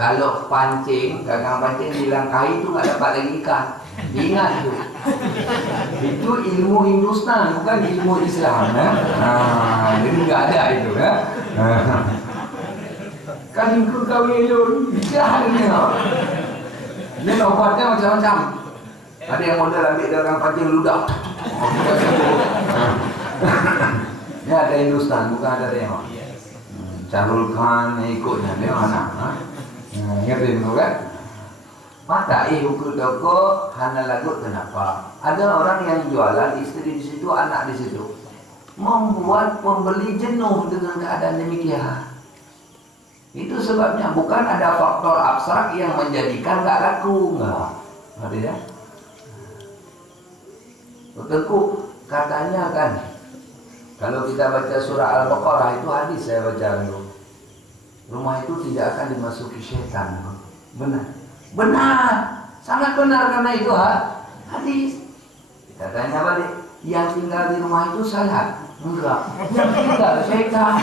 Kalau pancing, gagang pancing dilangkahi itu nggak dapat lagi ikan. Ingat itu. Itu ilmu Hindustan, bukan ilmu Islam. Jadi nggak ada itu. Kan ikut kawin bisa ini. Ini obatnya macam-macam. Ada yang model ambil gagang pancing ludah. Ini ada Hindustan, bukan ada yang Syahrul Khan ikutnya dia mana? Ngerti itu kan? Maka hukum toko hana lagu kenapa? Ada orang yang jualan istri di situ, anak di situ, membuat pembeli jenuh dengan keadaan demikian. Itu sebabnya bukan ada faktor abstrak yang menjadikan gak laku, enggak. Ada ya? Tentu katanya kan, kalau kita baca surah Al-Baqarah itu hadis saya baca dulu. Rumah itu tidak akan dimasuki syaitan. Benar. Benar. Sangat benar karena itu hadis. Kita tanya balik, yang tinggal di rumah itu salah? Enggak. Yang tinggal syaitan.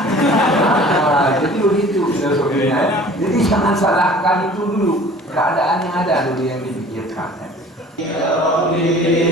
Jadi begitu filosofinya. Jadi jangan salahkan itu dulu. Keadaan yang ada dulu yang dipikirkan. Ya Rabbi